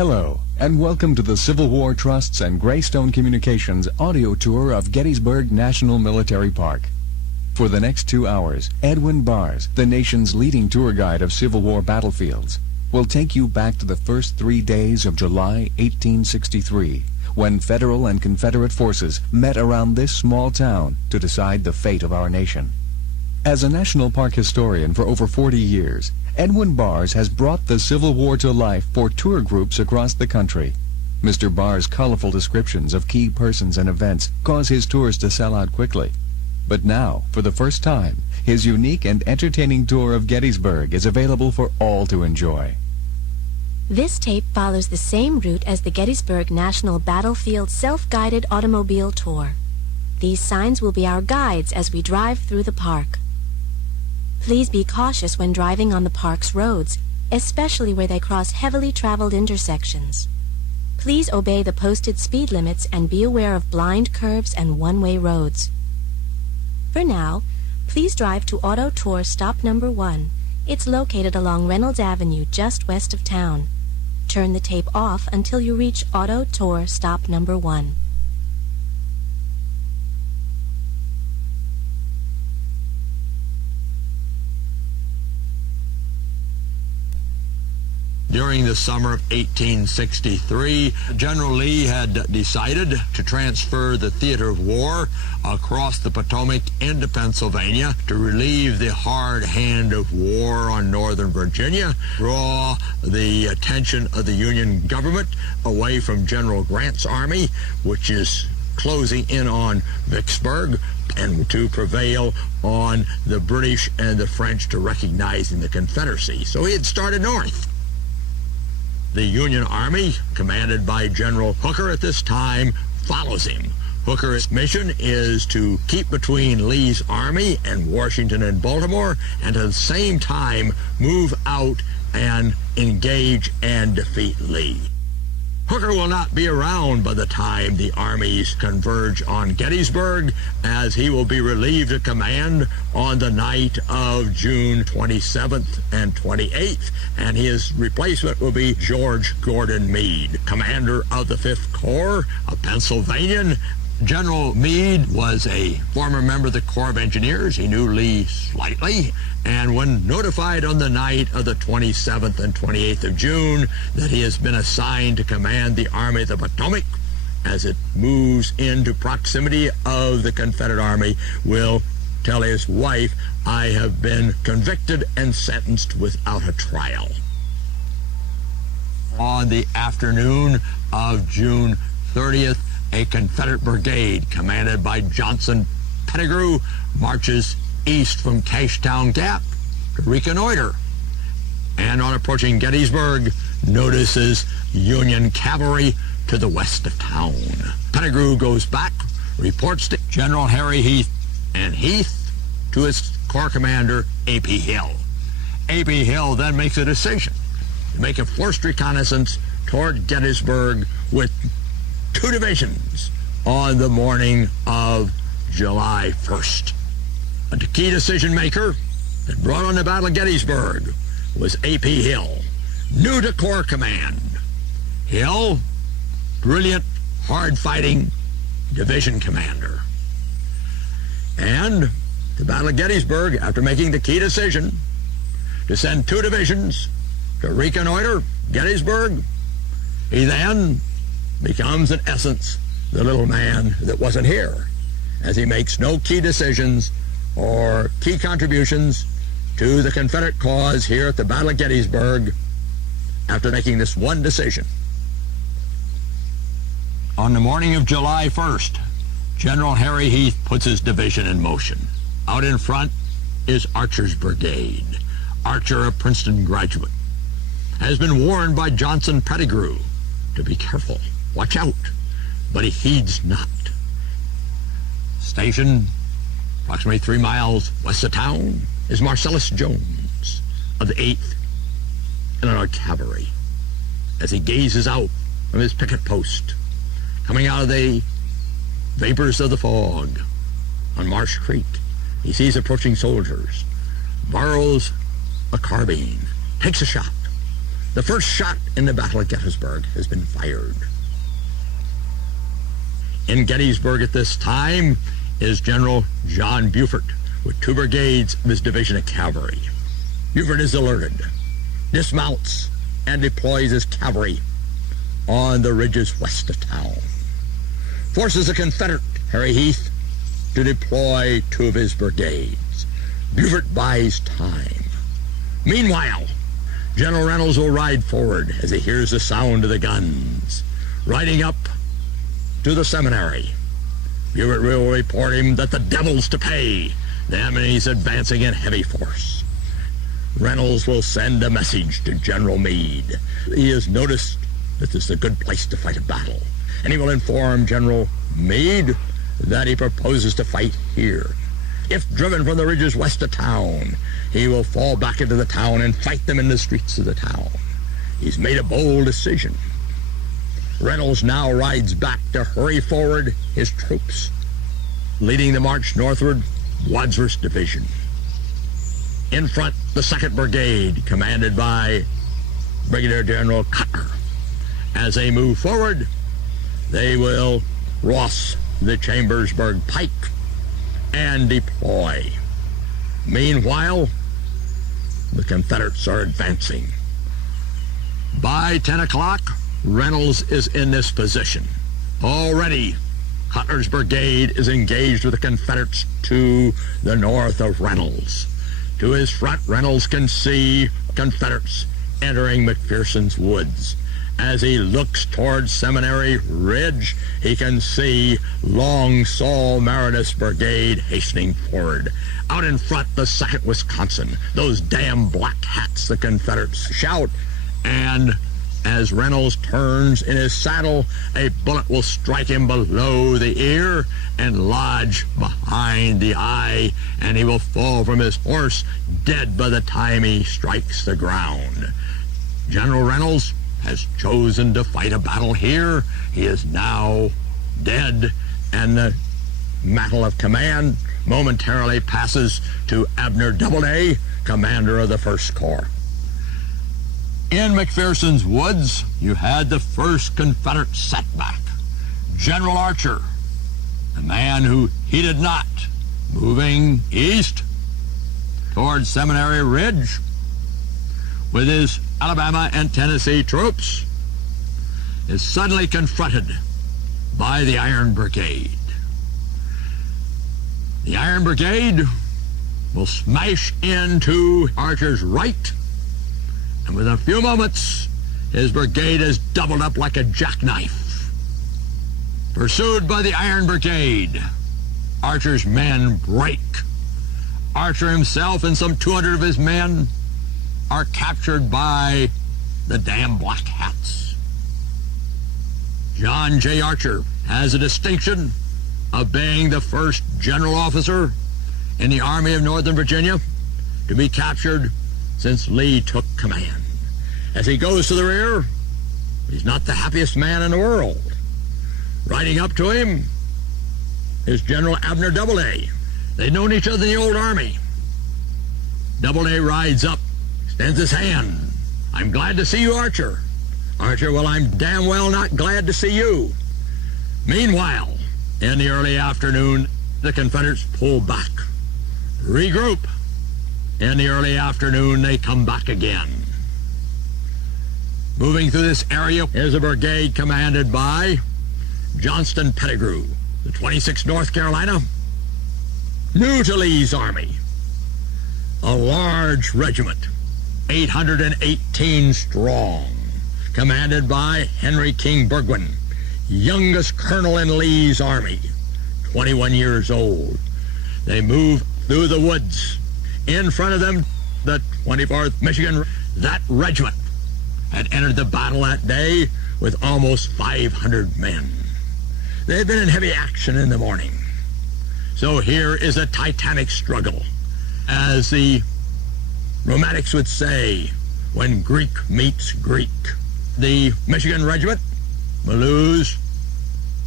Hello, and welcome to the Civil War Trusts and Greystone Communications audio tour of Gettysburg National Military Park. For the next 2 hours, Edwin Bars, the nation's leading tour guide of Civil War battlefields, will take you back to the first 3 days of July 1863, when Federal and Confederate forces met around this small town to decide the fate of our nation. As a national park historian for over 40 years, Edwin Bars has brought the Civil War to life for tour groups across the country. Mr. Bars' colorful descriptions of key persons and events cause his tours to sell out quickly. But now, for the first time, his unique and entertaining tour of Gettysburg is available for all to enjoy. This tape follows the same route as the Gettysburg National Battlefield Self-Guided Automobile Tour. These signs will be our guides as we drive through the park. Please be cautious when driving on the park's roads, especially where they cross heavily traveled intersections. Please obey the posted speed limits and be aware of blind curves and one-way roads. For now, please drive to Auto Tour stop number 1. It's located along Reynolds Avenue just west of town. Turn the tape off until you reach Auto Tour stop number 1. During the summer of 1863, General Lee had decided to transfer the theater of war across the Potomac into Pennsylvania to relieve the hard hand of war on Northern Virginia, draw the attention of the Union government away from General Grant's army, which is closing in on Vicksburg, and to prevail on the British and the French to recognizing the Confederacy. So he had started north. The Union Army, commanded by General Hooker at this time, follows him. Hooker's mission is to keep between Lee's army and Washington and Baltimore, and at the same time move out and engage and defeat Lee. Hooker will not be around by the time the armies converge on Gettysburg, as he will be relieved of command on the night of June 27th and 28th, and his replacement will be George Gordon Meade, commander of the 5th Corps, a Pennsylvanian. General Meade was a former member of the Corps of Engineers. He knew Lee slightly, and when notified on the night of the 27th and 28th of June that he has been assigned to command the Army of the Potomac as it moves into proximity of the Confederate Army, will tell his wife, "I have been convicted and sentenced without a trial." On the afternoon of June 30th, a Confederate brigade commanded by Johnson Pettigrew marches east from Cashtown Gap to reconnoiter, and on approaching Gettysburg notices Union cavalry to the west of town. Pettigrew goes back, reports to General Harry Heath, and Heath to his corps commander A.P. Hill. A.P. Hill then makes a decision to make a forced reconnaissance toward Gettysburg with 2 divisions on the morning of July 1st. A key decision maker that brought on the Battle of Gettysburg was A.P. Hill, new to Corps command. Hill, brilliant, hard-fighting division commander. And the Battle of Gettysburg, after making the key decision to send 2 divisions to reconnoiter Gettysburg, he then becomes, in essence, the little man that wasn't here, as he makes no key decisions or key contributions to the Confederate cause here at the Battle of Gettysburg after making this one decision. On the morning of July 1st, General Harry Heath puts his division in motion. Out in front is Archer's brigade. Archer, a Princeton graduate, has been warned by Johnson Pettigrew to be careful. Watch out, but he heeds not. Stationed approximately 3 miles west of town is Marcellus Jones of the 8th Illinois Cavalry. As he gazes out from his picket post, coming out of the vapors of the fog on Marsh Creek, he sees approaching soldiers, borrows a carbine, takes a shot, The first shot in the Battle of Gettysburg has been fired. In Gettysburg at this time is General John Buford with 2 brigades of his division of cavalry. Buford is alerted, dismounts, and deploys his cavalry on the ridges west of town. Forces the Confederate Harry Heath to deploy 2 of his brigades. Buford buys time. Meanwhile, General Reynolds will ride forward as he hears the sound of the guns. Riding up to the seminary, Buford will report him that the devil's to pay. The enemy's advancing in heavy force. Reynolds will send a message to General Meade. He has noticed that this is a good place to fight a battle, and he will inform General Meade that he proposes to fight here. If driven from the ridges west of town, he will fall back into the town and fight them in the streets of the town. He's made a bold decision. Reynolds now rides back to hurry forward his troops. Leading the march northward, Wadsworth's division. In front, the 2nd Brigade, commanded by Brigadier General Cutler. As they move forward, they will cross the Chambersburg Pike and deploy. Meanwhile, the Confederates are advancing. By 10 o'clock, Reynolds is in this position. Already, Cutler's brigade is engaged with the Confederates to the north of Reynolds. To his front, Reynolds can see Confederates entering McPherson's woods. As he looks towards Seminary Ridge, he can see Long Saul Meredith's brigade hastening forward. Out in front, the 2nd Wisconsin. Those damn black hats, the Confederates shout. And as Reynolds turns in his saddle, a bullet will strike him below the ear and lodge behind the eye, and he will fall from his horse dead by the time he strikes the ground. General Reynolds has chosen to fight a battle here. He is now dead, and the mantle of command momentarily passes to Abner Doubleday, commander of the 1st Corps. In McPherson's woods, you had the 1st Confederate setback. General Archer, a man who heeded not, moving east towards Seminary Ridge with his Alabama and Tennessee troops, is suddenly confronted by the Iron Brigade. The Iron Brigade will smash into Archer's right, and within a few moments, his brigade is doubled up like a jackknife. Pursued by the Iron Brigade, Archer's men break. Archer himself and some 200 of his men are captured by the damn black hats. John J. Archer has the distinction of being the first general officer in the Army of Northern Virginia to be captured since Lee took command. As he goes to the rear, he's not the happiest man in the world. Riding up to him is General Abner Doubleday. They'd known each other in the old Army. Doubleday rides up, extends his hand. "I'm glad to see you, Archer." Archer, "Well, I'm damn well not glad to see you." Meanwhile, in the early afternoon, the Confederates pull back, regroup. In the early afternoon, they come back again. Moving through this area is a brigade commanded by Johnston Pettigrew, the 26th North Carolina, new to Lee's army. A large regiment, 818 strong, commanded by Henry King Burgoyne, youngest colonel in Lee's army, 21 years old. They move through the woods. In front of them, the 24th Michigan. That regiment had entered the battle that day with almost 500 men. They had been in heavy action in the morning. So here is a titanic struggle. As the Romantics would say, when Greek meets Greek. The Michigan regiment will lose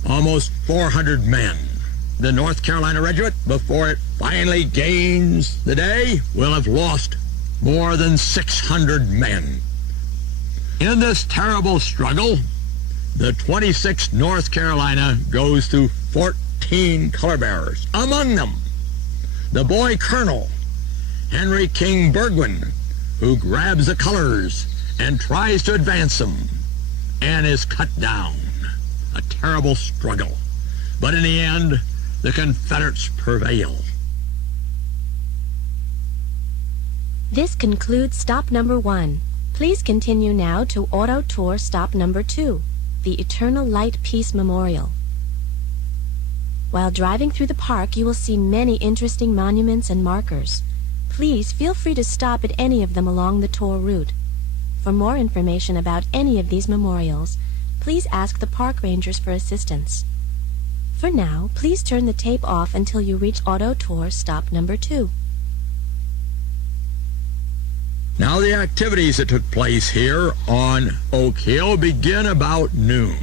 almost 400 men. The North Carolina regiment, before it finally gains the day, will have lost more than 600 men. In this terrible struggle, the 26th North Carolina goes through 14 color bearers. Among them, the boy colonel, Henry King Burgoyne, who grabs the colors and tries to advance them and is cut down. A terrible struggle. But in the end, the Confederates prevail. This concludes stop number 1. Please continue now to Auto Tour stop number 2, the Eternal Light Peace Memorial. While driving through the park, you will see many interesting monuments and markers. Please feel free to stop at any of them along the tour route. For more information about any of these memorials, please ask the park rangers for assistance. For now, please turn the tape off until you reach Auto Tour stop number 2. Now the activities that took place here on Oak Hill begin about noon.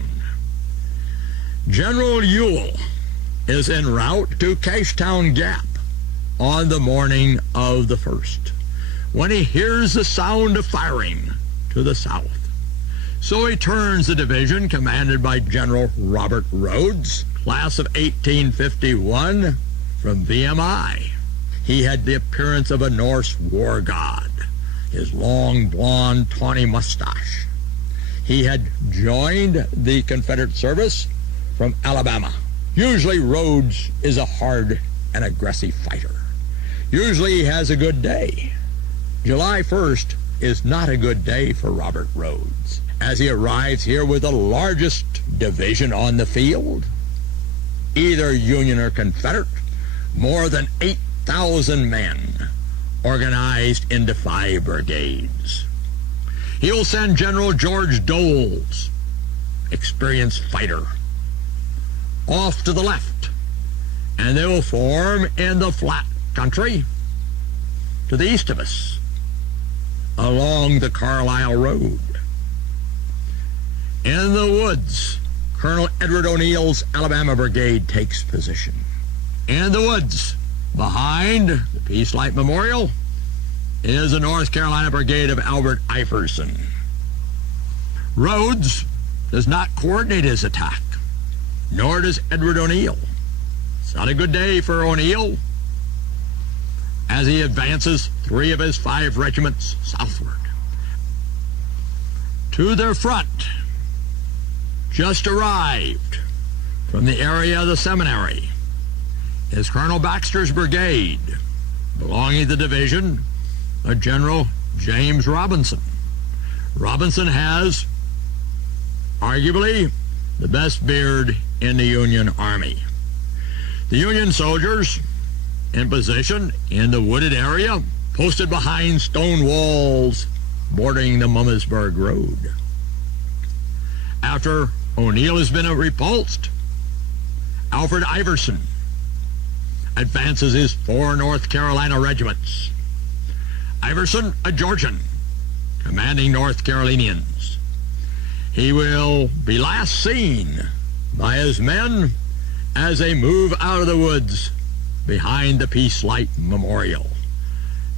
General Ewell is en route to Cashtown Gap on the morning of the 1st, when he hears the sound of firing to the south. So he turns the division commanded by General Robert Rhodes, class of 1851, from VMI. He had the appearance of a Norse war god, his long, blonde, tawny mustache. He had joined the Confederate service from Alabama. Usually Rhodes is a hard and aggressive fighter. Usually he has a good day. July 1st is not a good day for Robert Rhodes, as he arrives here with the largest division on the field, either Union or Confederate, more than 8,000 men, organized into 5 brigades. He will send General George Doles, experienced fighter, off to the left, and they will form in the flat country to the east of us, along the Carlisle Road. In the woods, Colonel Edward O'Neill's Alabama Brigade takes position. In the woods, behind the Peace Light Memorial, is the North Carolina Brigade of Albert Iverson. Rhodes does not coordinate his attack, nor does Edward O'Neill. It's not a good day for O'Neill as he advances 3 of his 5 regiments southward. To their front, just arrived from the area of the seminary, is Colonel Baxter's brigade, belonging to the division of General James Robinson. Robinson has arguably the best beard in the Union Army. The Union soldiers in position in the wooded area, posted behind stone walls bordering the Mummersburg Road. After O'Neill has been repulsed, Alfred Iverson advances his 4 North Carolina regiments. Iverson, a Georgian, commanding North Carolinians. He will be last seen by his men as they move out of the woods behind the Peace Light Memorial.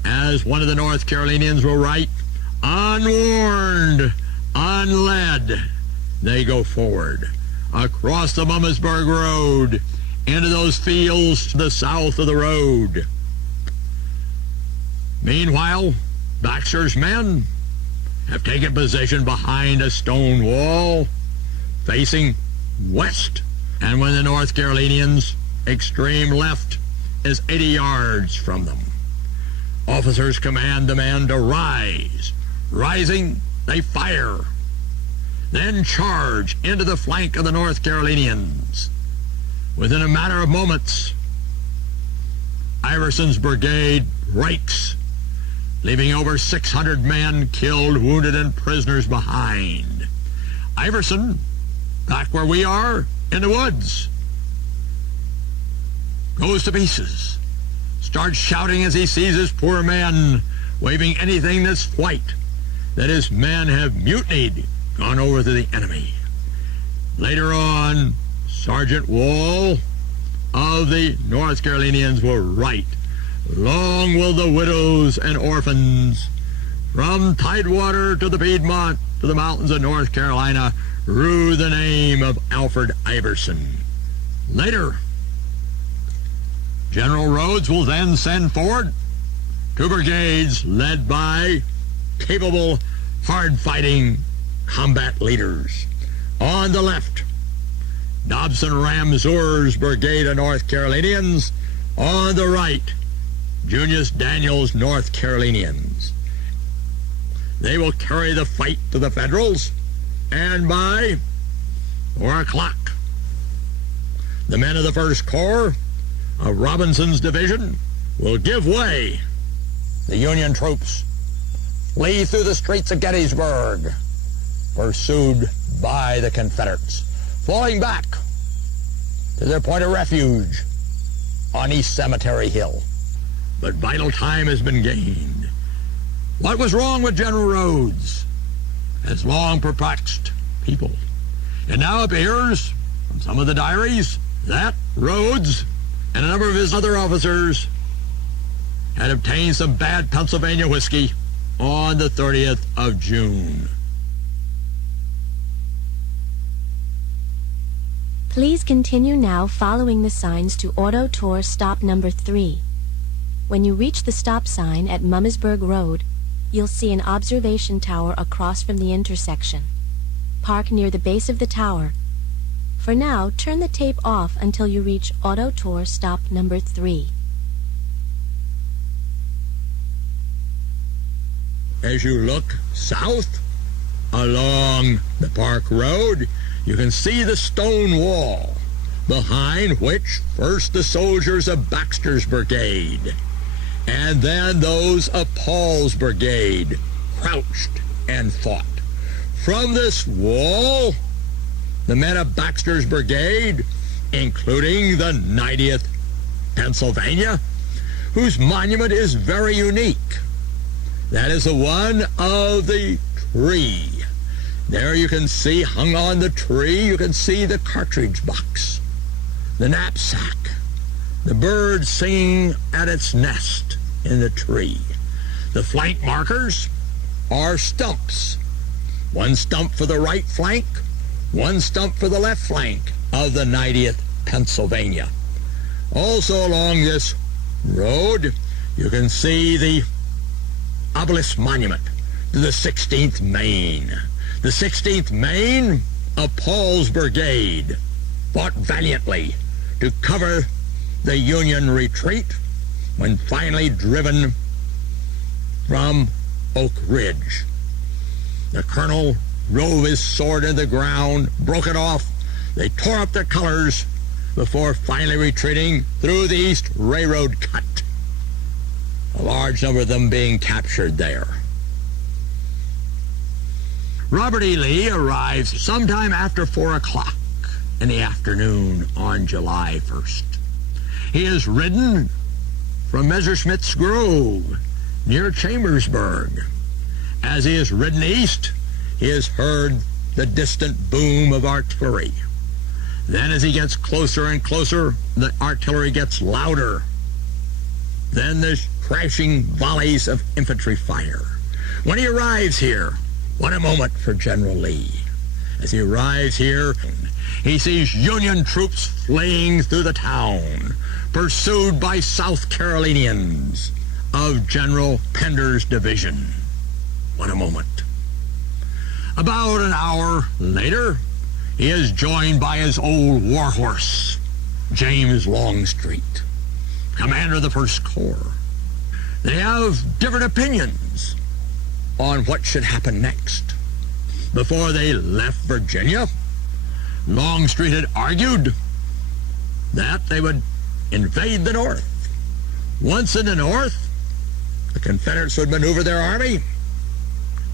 As one of the North Carolinians will write, unwarned, unled, they go forward across the Mummersburg Road into those fields to the south of the road. Meanwhile, Baxter's men have taken position behind a stone wall facing west, and when the North Carolinians' extreme left is 80 yards from them. Officers command the men to rise. Rising, they fire. Then charge into the flank of the North Carolinians. Within a matter of moments, Iverson's brigade breaks, leaving over 600 men killed, wounded, and prisoners behind. Iverson, back where we are, in the woods, goes to pieces, starts shouting as he sees his poor men, waving anything that's white, that his men have mutinied, gone over to the enemy. Later on, Sergeant Wall of the North Carolinians will write, long will the widows and orphans from Tidewater to the Piedmont to the mountains of North Carolina, rue the name of Alfred Iverson. Later, General Rhodes will then send forward 2 brigades led by capable, hard-fighting combat leaders. On the left, Dobson Ramseur's brigade of North Carolinians. On the right, Junius Daniels' North Carolinians. They will carry the fight to the Federals, and by 4 o'clock, the men of the 1st Corps of Robinson's division will give way. The Union troops flee through the streets of Gettysburg, pursued by the Confederates, falling back to their point of refuge on East Cemetery Hill. But vital time has been gained. What was wrong with General Rhodes has long perplexed people. It now appears from some of the diaries that Rhodes and a number of his other officers had obtained some bad Pennsylvania whiskey on the 30th of June. Please continue now following the signs to Auto Tour stop number 3. When you reach the stop sign at Mummersburg Road, you'll see an observation tower across from the intersection. Park near the base of the tower. For now, turn the tape off until you reach Auto Tour stop number 3. As you look south along the Park Road, you can see the stone wall, behind which first the soldiers of Baxter's brigade, and then those of Paul's brigade crouched and fought. From this wall, the men of Baxter's brigade, including the 90th Pennsylvania, whose monument is very unique. That is the one of the tree. There you can see, hung on the tree, you can see the cartridge box, the knapsack, the bird singing at its nest in the tree. The flank markers are stumps. One stump for the right flank, one stump for the left flank of the 90th Pennsylvania. Also along this road, you can see the obelisk monument to the 16th Maine. The 16th Maine of Paul's brigade fought valiantly to cover the Union retreat when finally driven from Oak Ridge. The colonel drove his sword into the ground, broke it off. They tore up their colors before finally retreating through the East Railroad Cut. A large number of them being captured there. Robert E. Lee arrives sometime after 4 o'clock in the afternoon on July 1st. He is ridden from Messerschmitt's Grove near Chambersburg. As he is ridden east, he has heard the distant boom of artillery. Then as he gets closer and closer, the artillery gets louder. Then there's crashing volleys of infantry fire. When he arrives here, what a moment for General Lee. As he arrives here, he sees Union troops fleeing through the town, pursued by South Carolinians of General Pender's division. What a moment. About an hour later, he is joined by his old warhorse, James Longstreet, commander of the 1st Corps. They have different opinions on what should happen next. Before they left Virginia, Longstreet had argued that they would invade the North. Once in the North, the Confederates would maneuver their army,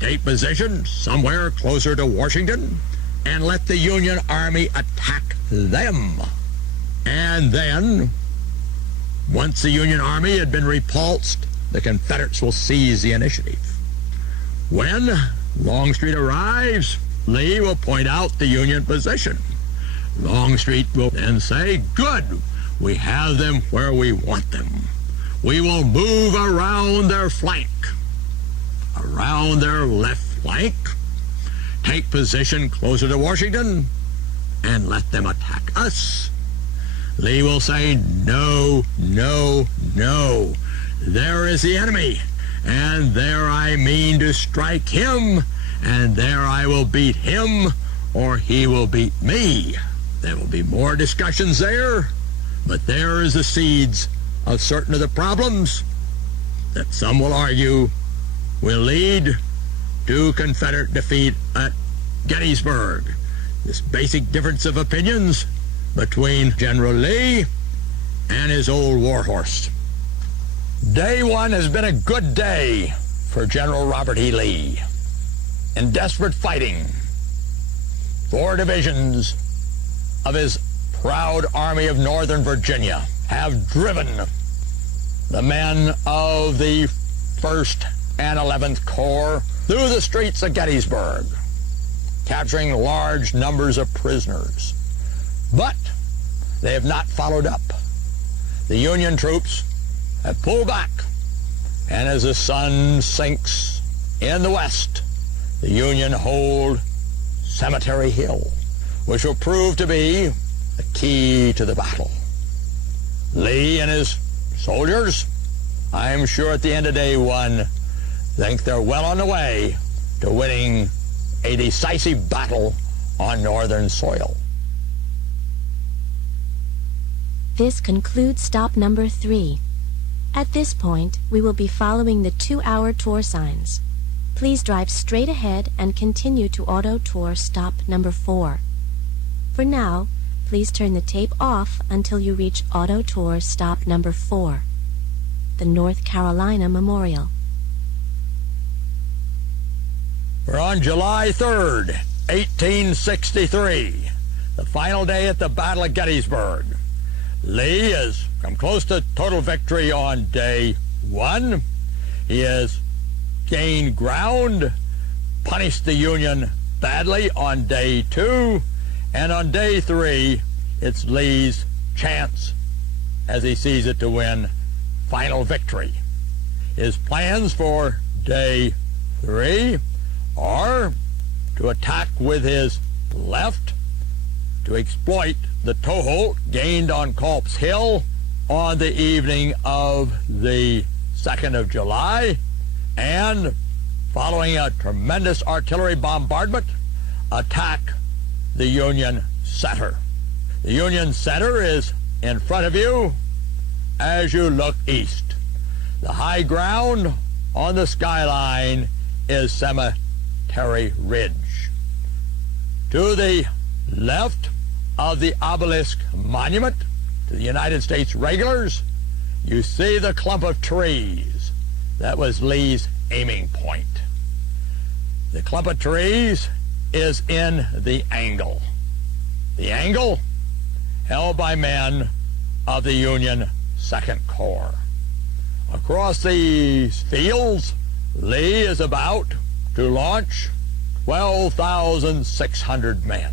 take position somewhere closer to Washington, and let the Union Army attack them. And then, once the Union Army had been repulsed, the Confederates will seize the initiative. When Longstreet arrives, Lee will point out the Union position. Longstreet will then say, "Good, we have them where we want them. We will move around their flank." around their left flank, take position closer to Washington, and let them attack us. Lee will say, no, no, no. There is the enemy, and there I mean to strike him, and there I will beat him, or he will beat me. There will be more discussions there, but there is the seeds of certain of the problems that some will argue will lead to Confederate defeat at Gettysburg. This basic difference of opinions between General Lee and his old warhorse. Day one has been a good day for General Robert E. Lee. In desperate fighting, 4 divisions of his proud Army of Northern Virginia have driven the men of the 1st and 11th Corps through the streets of Gettysburg, capturing large numbers of prisoners. But they have not followed up. The Union troops have pulled back, and as the sun sinks in the west, the Union hold Cemetery Hill, which will prove to be the key to the battle. Lee and his soldiers, I am sure at the end of day one, think they're well on the way to winning a decisive battle on Northern soil. This concludes stop number 3. At this point, we will be following the 2-hour tour signs. Please drive straight ahead and continue to Auto Tour stop number 4. For now, please turn the tape off until you reach Auto Tour stop number 4, the North Carolina Memorial. We're on July 3rd, 1863, the final day at the Battle of Gettysburg. Lee has come close to total victory on day 1. He has gained ground, punished the Union badly on day 2, and on day 3, it's Lee's chance, as he sees it, to win final victory. His plans for day 3 are to attack with his left, to exploit the toehold gained on Culp's Hill on the evening of the 2nd of July, and following a tremendous artillery bombardment, attack the Union center. The Union center is in front of you as you look east. The high ground on the skyline is Cemetery Ridge. To the left of the obelisk monument to the United States regulars, you see the clump of trees. That was Lee's aiming point. The clump of trees is in the angle. The angle held by men of the Union 2nd Corps. Across these fields, Lee is about to launch 12,600 men.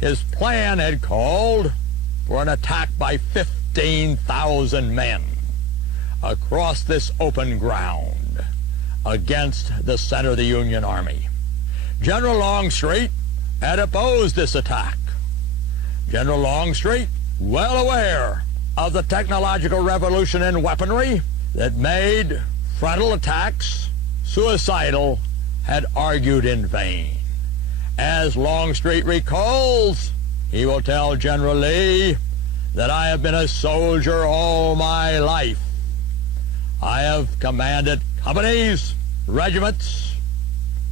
His plan had called for an attack by 15,000 men across this open ground against the center of the Union Army. General Longstreet had opposed this attack. General Longstreet, well aware of the technological revolution in weaponry that made frontal attacks suicidal, had argued in vain. As Longstreet recalls, he will tell General Lee that I have been a soldier all my life. I have commanded companies, regiments,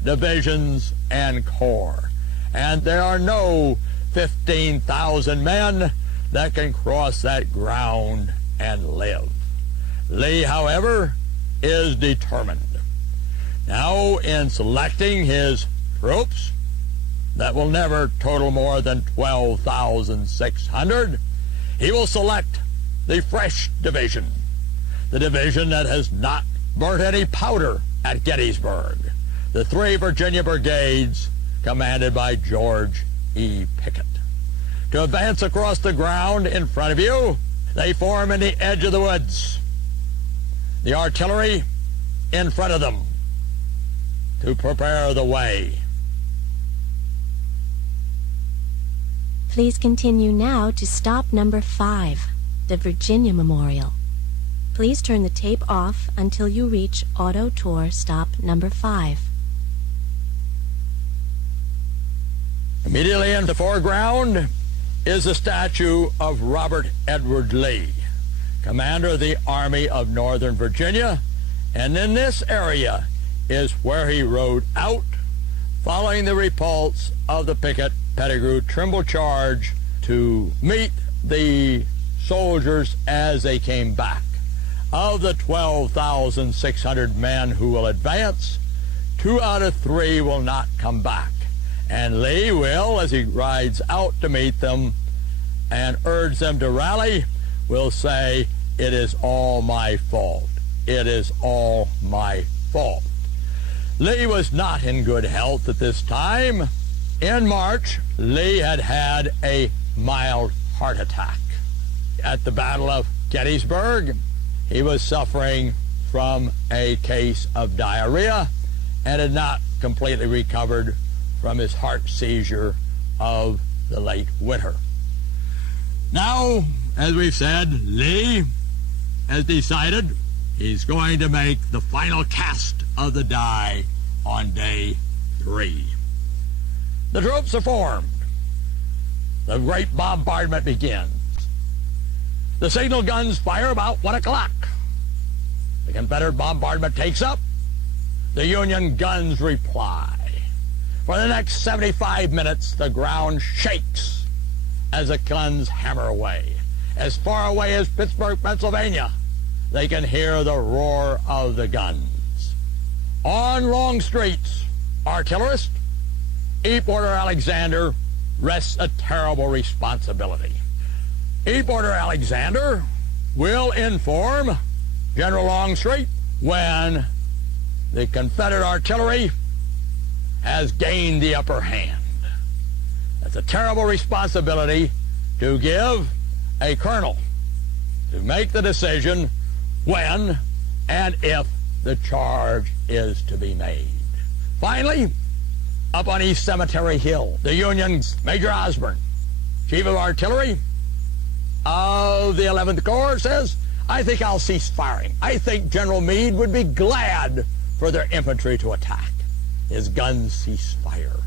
divisions, and corps, and there are no 15,000 men that can cross that ground and live. Lee, however, is determined. Now, in selecting his troops, that will never total more than 12,600, he will select the fresh division, the division that has not burnt any powder at Gettysburg, the 3 Virginia brigades commanded by George E. Pickett. To advance across the ground in front of you, they form in the edge of the woods. The artillery in front of them, to prepare the way. Please continue now to stop number 5, the Virginia Memorial. Please turn the tape off until you reach Auto Tour stop number 5. Immediately in the foreground is the statue of Robert Edward Lee, commander of the Army of Northern Virginia, and in this area is where he rode out following the repulse of the picket Pettigrew-Trimble charge to meet the soldiers as they came back. Of the 12,600 men who will advance, 2 out of 3 will not come back. And Lee will, as he rides out to meet them and urge them to rally, will say, "It is all my fault. It is all my fault." Lee was not in good health at this time. In March, Lee had had a mild heart attack. At the Battle of Gettysburg, he was suffering from a case of diarrhea and had not completely recovered from his heart seizure of the late winter. Now, as we've said, Lee has decided he's going to make the final cast of the die on day 3. The troops are formed. The great bombardment begins. The signal guns fire about 1 o'clock. The Confederate bombardment takes up. The Union guns reply. For the next 75 minutes, the ground shakes as the guns hammer away. As far away as Pittsburgh, Pennsylvania, they can hear the roar of the guns. On Longstreet's artillerist, E. Porter Alexander, rests a terrible responsibility. E. Porter Alexander will inform General Longstreet when the Confederate artillery has gained the upper hand. That's a terrible responsibility to give a colonel to make the decision when and if the charge is to be made. Finally, up on East Cemetery Hill, the Union's Major Osborne, Chief of Artillery of the 11th Corps, says, "I think I'll cease firing. I think General Meade would be glad for their infantry to attack." His guns cease fire.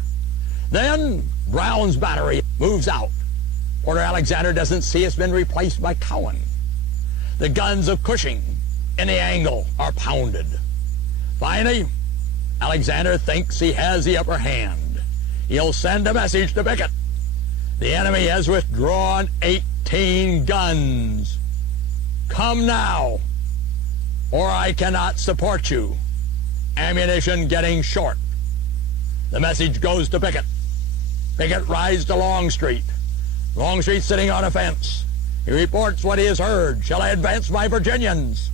Then Brown's battery moves out. Porter Alexander doesn't see it's been replaced by Cowan. The guns of Cushing in the angle are pounded. Finally, Alexander thinks he has the upper hand. He'll send a message to Pickett. The enemy has withdrawn 18 guns. Come now, or I cannot support you. Ammunition getting short. The message goes to Pickett. Pickett rides to Longstreet. Longstreet sitting on a fence. He reports what he has heard. "Shall I advance my Virginians?"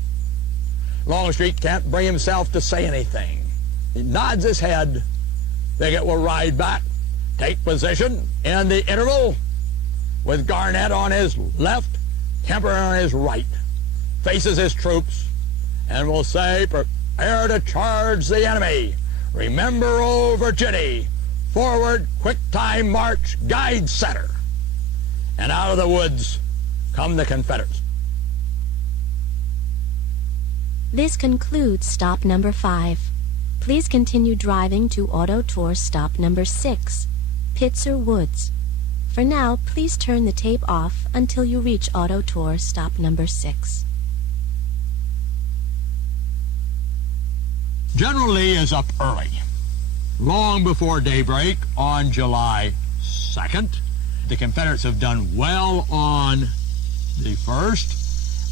Longstreet can't bring himself to say anything. He nods his head. Pickett will ride back, take position in the interval with Garnett on his left, Kemper on his right, faces his troops, and will say, "Prepare to charge the enemy. Remember old Virginia. Forward, quick time march, guide center." And out of the woods come the Confederates. This concludes stop number 5. Please continue driving to Auto Tour stop number 6, Pitzer Woods. For now, please turn the tape off until you reach Auto Tour stop number 6. General Lee is up early, long before daybreak on July 2nd. The Confederates have done well on the 1st,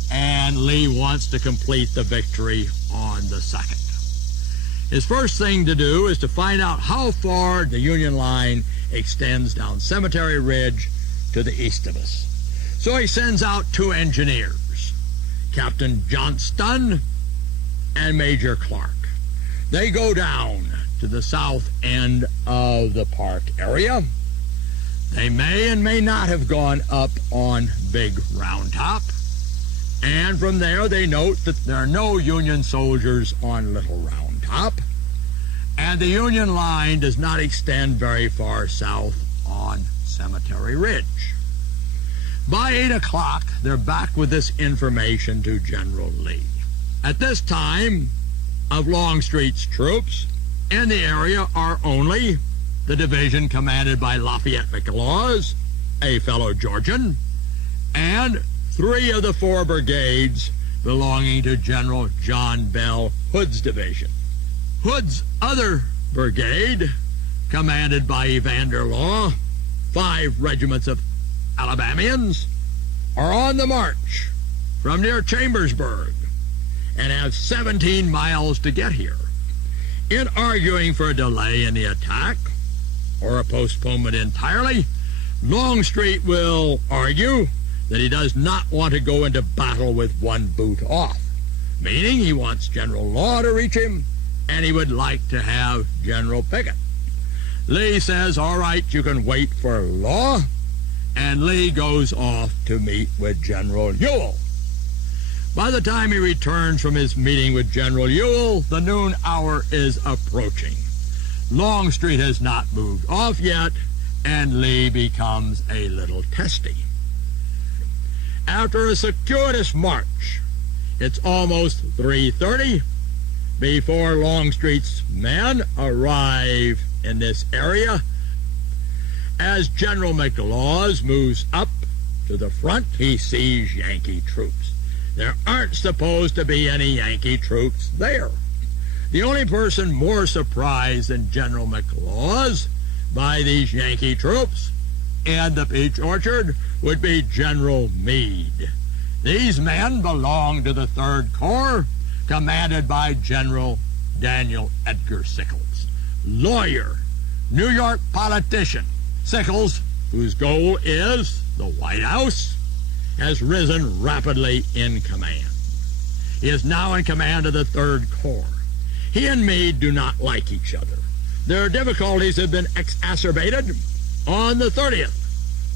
and Lee wants to complete the victory on the 2nd. His first thing to do is to find out how far the Union line extends down Cemetery Ridge to the east of us. So he sends out 2 engineers, Captain Johnston and Major Clark. They go down to the south end of the park area. They may and may not have gone up on Big Round Top. And from there they note that there are no Union soldiers on Little Round Top. and the Union line does not extend very far south on Cemetery Ridge. By 8 o'clock, they're back with this information to General Lee. At this time, of Longstreet's troops in the area are only the division commanded by Lafayette McLaws, a fellow Georgian, and 3 of the 4 brigades belonging to General John Bell Hood's division. Hood's other brigade, commanded by Evander Law, 5 regiments of Alabamians, are on the march from near Chambersburg and have 17 miles to get here. In arguing for a delay in the attack, or a postponement entirely, Longstreet will argue that he does not want to go into battle with one boot off, meaning he wants General Law to reach him, and he would like to have General Pickett. Lee says, all right, you can wait for Law, and Lee goes off to meet with General Ewell. By the time he returns from his meeting with General Ewell, the noon hour is approaching. Longstreet has not moved off yet, and Lee becomes a little testy. After a circuitous march, it's almost 3:30 before Longstreet's men arrive in this area. As General McLaws moves up to the front, he sees Yankee troops. There aren't supposed to be any Yankee troops there. The only person more surprised than General McLaws by these Yankee troops in the Peach Orchard would be General Meade. These men belong to the 3rd Corps, commanded by General Daniel Edgar Sickles, lawyer, New York politician. Sickles, whose goal is the White House, has risen rapidly in command. He is now in command of the 3rd Corps. He and Meade do not like each other. Their difficulties have been exacerbated on the 30th,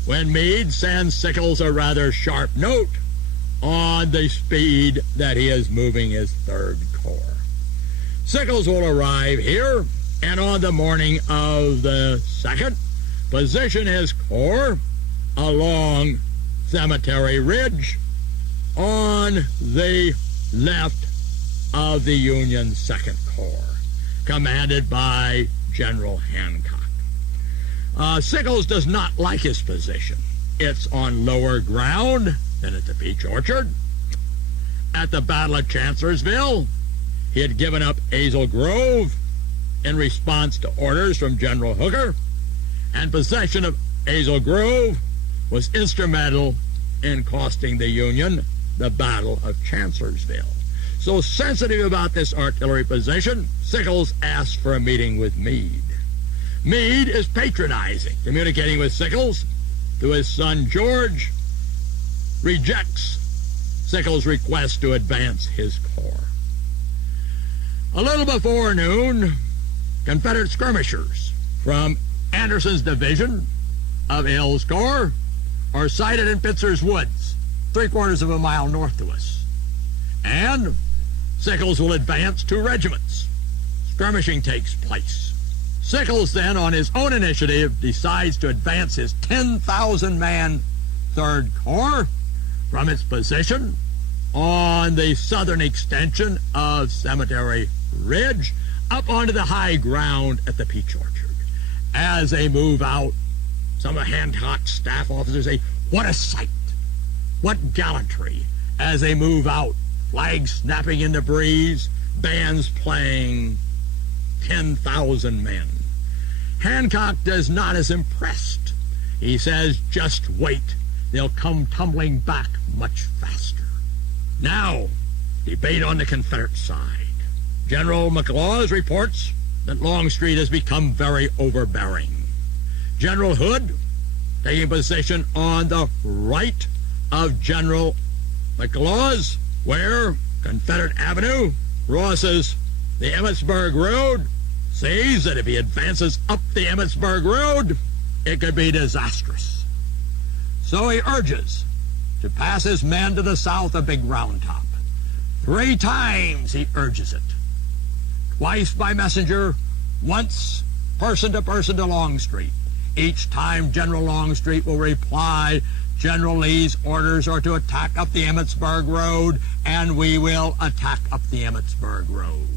when Meade sends Sickles a rather sharp note on the speed that he is moving his 3rd Corps. Sickles will arrive here, and on the morning of the 2nd, position his corps along Cemetery Ridge on the left of the Union 2nd Corps, commanded by General Hancock. Sickles does not like his position. It's on lower ground than at the Peach Orchard. At the Battle of Chancellorsville, he had given up Hazel Grove in response to orders from General Hooker, and possession of Hazel Grove was instrumental in costing the Union the Battle of Chancellorsville. So sensitive about this artillery position, Sickles asks for a meeting with Meade. Meade is patronizing, communicating with Sickles through his son George, rejects Sickles' request to advance his corps. A little before noon, Confederate skirmishers from Anderson's division of Hill's Corps are sighted in Pitzer's Woods, 3/4 of a mile north of us. And Sickles will advance 2 regiments. Skirmishing takes place. Sickles then, on his own initiative, decides to advance his 10,000-man 3rd Corps from its position on the southern extension of Cemetery Ridge up onto the high ground at the Peach Orchard. As they move out, some of Hancock's staff officers say, what a sight, what gallantry, as they move out, flags snapping in the breeze, bands playing, 10,000 men. Hancock does not as impressed. He says, just wait, they'll come tumbling back much faster. Now, debate on the Confederate side. General McLaws reports that Longstreet has become very overbearing. General Hood, taking position on the right of General McLaws, where Confederate Avenue crosses the Emmitsburg Road, sees that if he advances up the Emmitsburg Road, it could be disastrous. So he urges to pass his men to the south of Big Round Top. 3 times he urges it. Twice by messenger, once person to Longstreet. Each time General Longstreet will reply, General Lee's orders are to attack up the Emmetsburg Road, and we will attack up the Emmetsburg Road.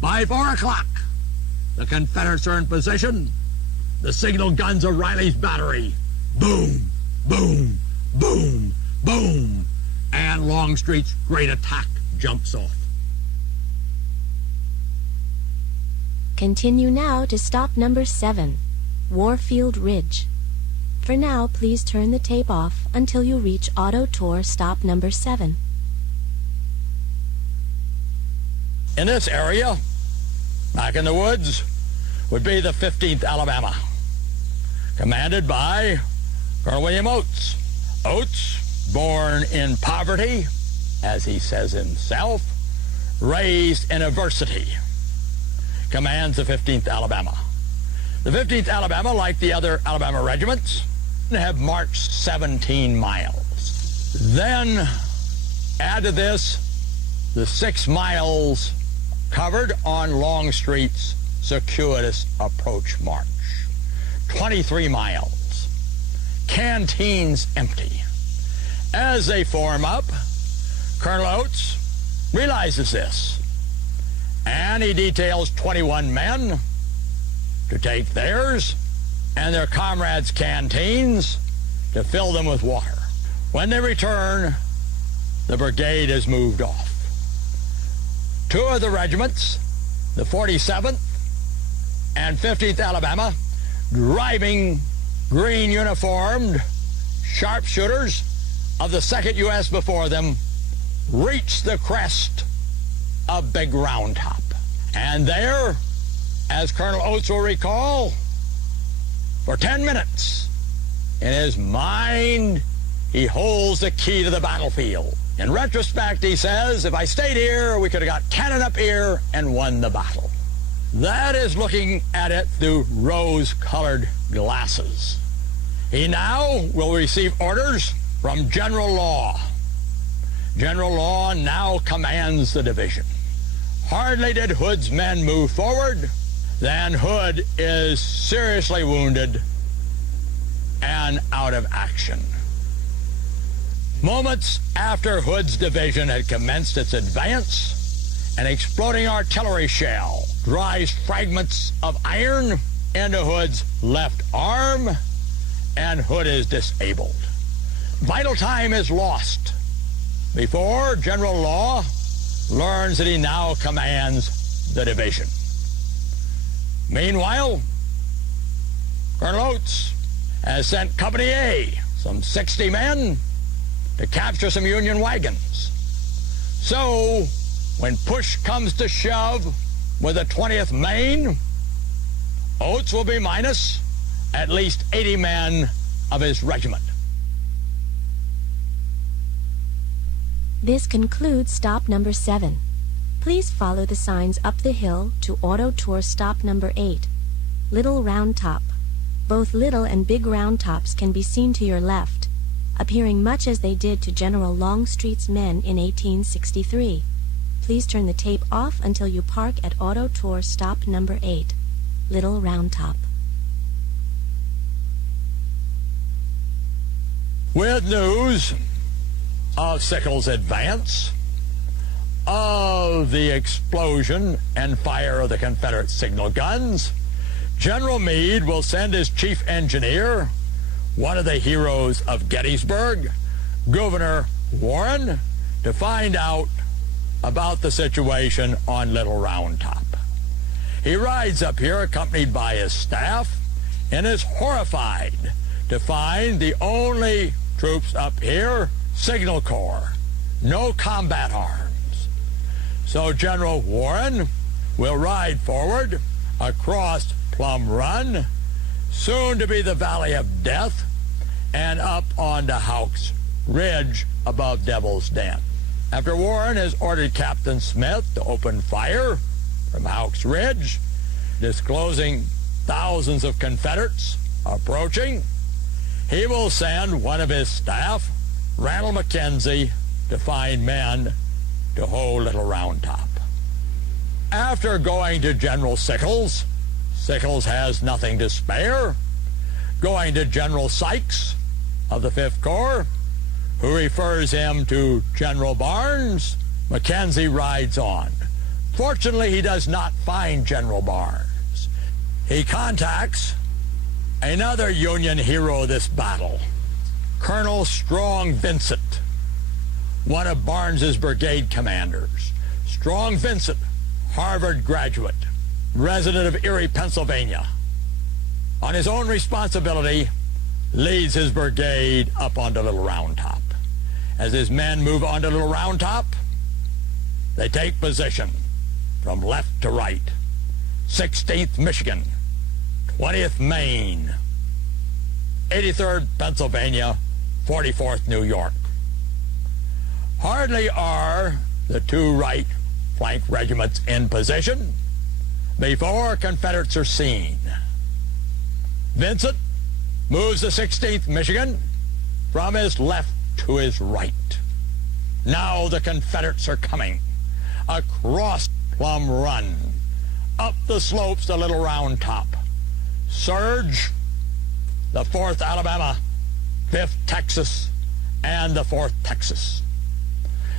By 4 o'clock, the Confederates are in position. The signal guns of Riley's battery. Boom, boom, boom, boom. And Longstreet's great attack jumps off. Continue now to stop number 7, Warfield Ridge. For now, please turn the tape off until you reach Auto Tour stop number 7. In this area, back in the woods, would be the 15th Alabama, commanded by Colonel William Oates. Oates, born in poverty, as he says himself, raised in adversity, commands the 15th Alabama. The 15th Alabama, like the other Alabama regiments, have marched 17 miles. Then, add to this the 6 miles covered on Longstreet's circuitous approach march. 23 miles. Canteens empty. As they form up, Colonel Oates realizes this, and he details 21 men to take theirs and their comrades' canteens to fill them with water. When they return, the brigade has moved off. 2 of the regiments, the 47th and 15th Alabama, driving green uniformed sharpshooters of the 2nd U.S. before them, reach the crest of Big Round Top. And there, as Colonel Oates will recall, for 10 minutes, in his mind, he holds the key to the battlefield. In retrospect, he says, if I stayed here, we could have got cannon up here and won the battle. That is looking at it through rose-colored glasses. He now will receive orders from General Law. General Law now commands the division. Hardly did Hood's men move forward, then Hood is seriously wounded and out of action. Moments after Hood's division had commenced its advance, an exploding artillery shell drives fragments of iron into Hood's left arm, and Hood is disabled. Vital time is lost before General Law learns that he now commands the division. Meanwhile, Colonel Oates has sent Company A, some 60 men, to capture some Union wagons. So, when push comes to shove with the 20th Maine, Oates will be minus at least 80 men of his regiment. This concludes stop number 7. Please follow the signs up the hill to Auto Tour stop number 8, Little Round Top. Both Little and Big Round Tops can be seen to your left, appearing much as they did to General Longstreet's men in 1863. Please turn the tape off until you park at Auto Tour stop number 8, Little Round Top. With news of Sickles' advance, of the explosion and fire of the Confederate signal guns, General Meade will send his chief engineer, one of the heroes of Gettysburg, Governor Warren, to find out about the situation on Little Round Top. He rides up here accompanied by his staff and is horrified to find the only troops up here, Signal Corps, no combat arms. So General Warren will ride forward across Plum Run, soon to be the Valley of Death, and up onto Houck's Ridge above Devil's Den. After Warren has ordered Captain Smith to open fire from Houck's Ridge, disclosing thousands of Confederates approaching, he will send one of his staff, Randall McKenzie, to find men to hold Little Round Top. After going to General Sickles, Sickles has nothing to spare. Going to General Sykes of the 5th Corps, who refers him to General Barnes, Mackenzie rides on. Fortunately, he does not find General Barnes. He contacts another Union hero of this battle, Colonel Strong Vincent, one of Barnes's brigade commanders. Strong Vincent, Harvard graduate, resident of Erie, Pennsylvania, on his own responsibility, leads his brigade up onto Little Round Top. As his men move onto Little Round Top, they take position from left to right. 16th Michigan, 20th Maine, 83rd Pennsylvania, 44th New York. Hardly are the two right flank regiments in position before Confederates are seen. Vincent moves the 16th Michigan from his left to his right. Now the Confederates are coming across Plum Run, up the slopes to Little Round Top. Surge the 4th Alabama, 5th Texas, and the 4th Texas.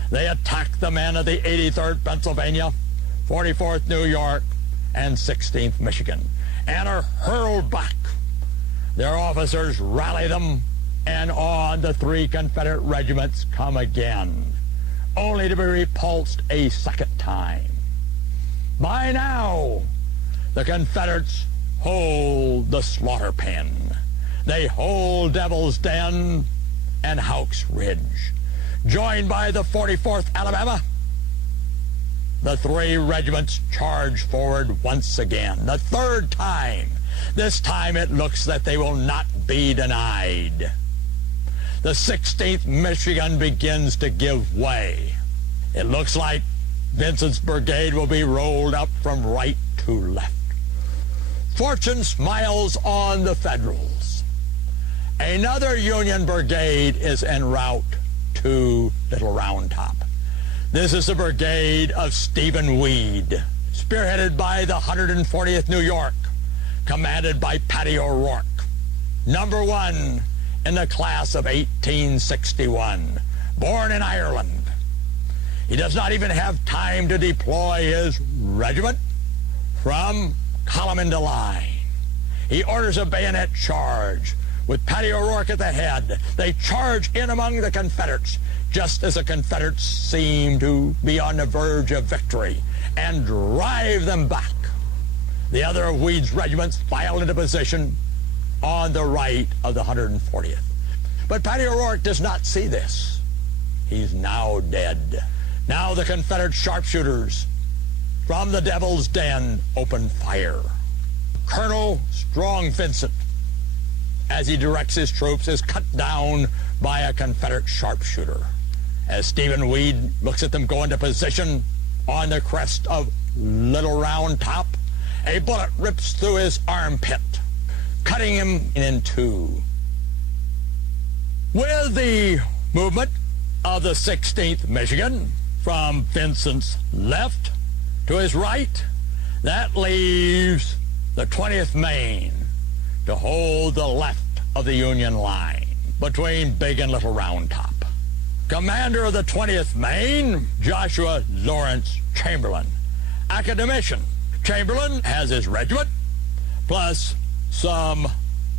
They attack the men of the 83rd Pennsylvania, 44th New York, and 16th Michigan, and are hurled back. Their officers rally them, and on the three Confederate regiments come again, only to be repulsed a second time. By now, the Confederates hold the Slaughter Pen. They hold Devil's Den and Houck's Ridge. Joined by the 44th Alabama, the three regiments charge forward once again, the third time. This time it looks that they will not be denied. The 16th Michigan begins to give way. It looks like Vincent's brigade will be rolled up from right to left. Fortune smiles on the Federals. Another Union brigade is en route to Little Round Top. This is the brigade of Stephen Weed, spearheaded by the 140th New York, commanded by Paddy O'Rourke, number 1 in the class of 1861, born in Ireland. He does not even have time to deploy his regiment from column into line. He orders a bayonet charge with Paddy O'Rourke at the head. They charge in among the Confederates, just as the Confederates seem to be on the verge of victory, and drive them back. The other of Weed's regiments file into position on the right of the 140th. But Paddy O'Rourke does not see this. He's now dead. Now the Confederate sharpshooters from the Devil's Den open fire. Colonel Strong Vincent, as he directs his troops, is cut down by a Confederate sharpshooter. As Stephen Weed looks at them go into position on the crest of Little Round Top, a bullet rips through his armpit, cutting him in two. With the movement of the 16th Michigan from Vincent's left to his right, that leaves the 20th Maine to hold the left of the Union line between Big and Little Round Top. Commander of the 20th Maine, Joshua Lawrence Chamberlain, academician. Chamberlain has his regiment, plus some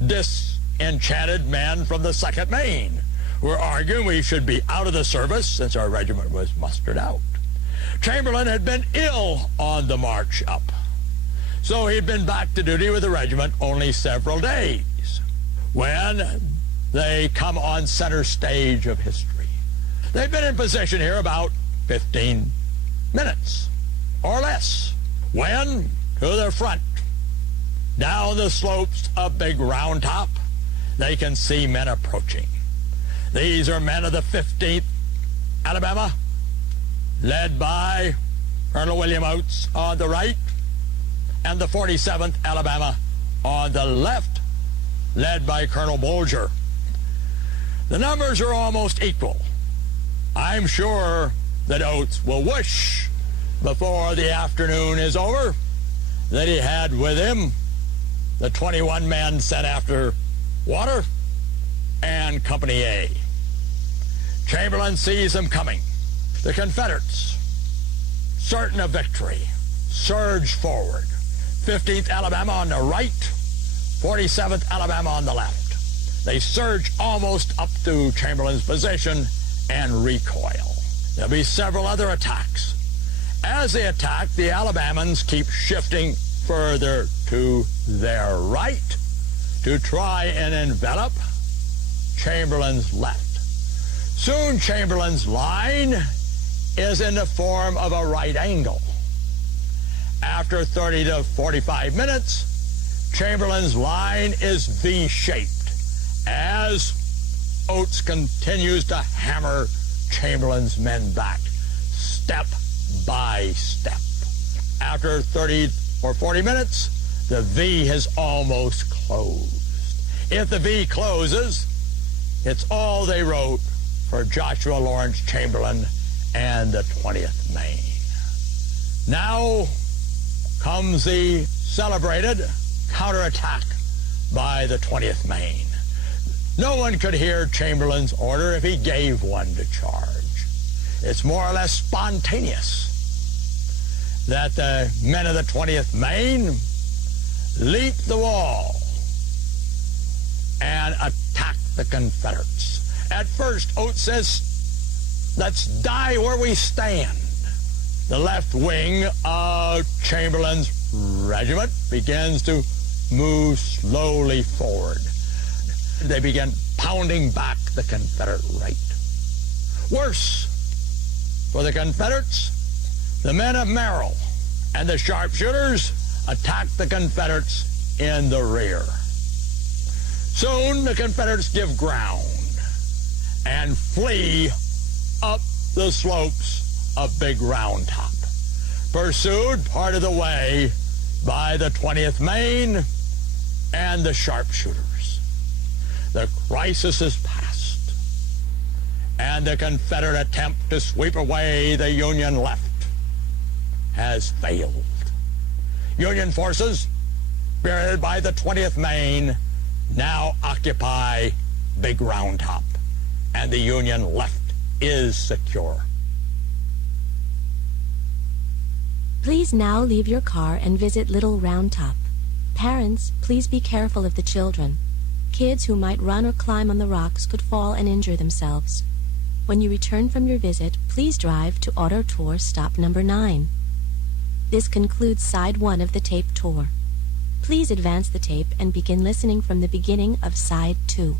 disenchanted men from the 2nd Maine, who are arguing we should be out of the service since our regiment was mustered out. Chamberlain had been ill on the march up, so he'd been back to duty with the regiment only several days when they come on center stage of history. They've been in position here about 15 minutes or less when, to their front, down the slopes of Big Round Top, they can see men approaching. These are men of the 15th Alabama, led by Colonel William Oates on the right, and the 47th Alabama on the left, led by Colonel Bolger. The numbers are almost equal. I'm sure that Oates will wish before the afternoon is over that he had with him the 21 men sent after water and Company A. Chamberlain sees them coming. The Confederates, certain of victory, surge forward. 15th Alabama on the right, 47th Alabama on the left. They surge almost up to Chamberlain's position and recoil. There'll be several other attacks. As they attack, the Alabamans keep shifting further to their right to try and envelop Chamberlain's left. Soon Chamberlain's line is in the form of a right angle. After 30 to 45 minutes, Chamberlain's line is V-shaped as Oates continues to hammer Chamberlain's men back, step by step. After 30 or 40 minutes, the V has almost closed. If the V closes, it's all they wrote for Joshua Lawrence Chamberlain and the 20th Maine. Now comes the celebrated counterattack by the 20th Maine. No one could hear Chamberlain's order if he gave one to charge. It's more or less spontaneous that the men of the 20th Maine leap the wall and attack the Confederates. At first, Oates says, let's die where we stand. The left wing of Chamberlain's regiment begins to move slowly forward. They begin pounding back the Confederate right. Worse, for the Confederates, the men of Merrill and the sharpshooters attack the Confederates in the rear. Soon the Confederates give ground and flee up the slopes of Big Round Top, pursued part of the way by the 20th Maine and the sharpshooters. The crisis is past, and the Confederate attempt to sweep away the Union left has failed. Union forces, spearheaded by the 20th Maine, now occupy Big Round Top, and the Union left is secure. Please now leave your car and visit Little Round Top. Parents, please be careful of the children. Kids who might run or climb on the rocks could fall and injure themselves. When you return from your visit, please drive to Auto Tour stop number 9. This concludes side 1 of the tape tour. Please advance the tape and begin listening from the beginning of side 2.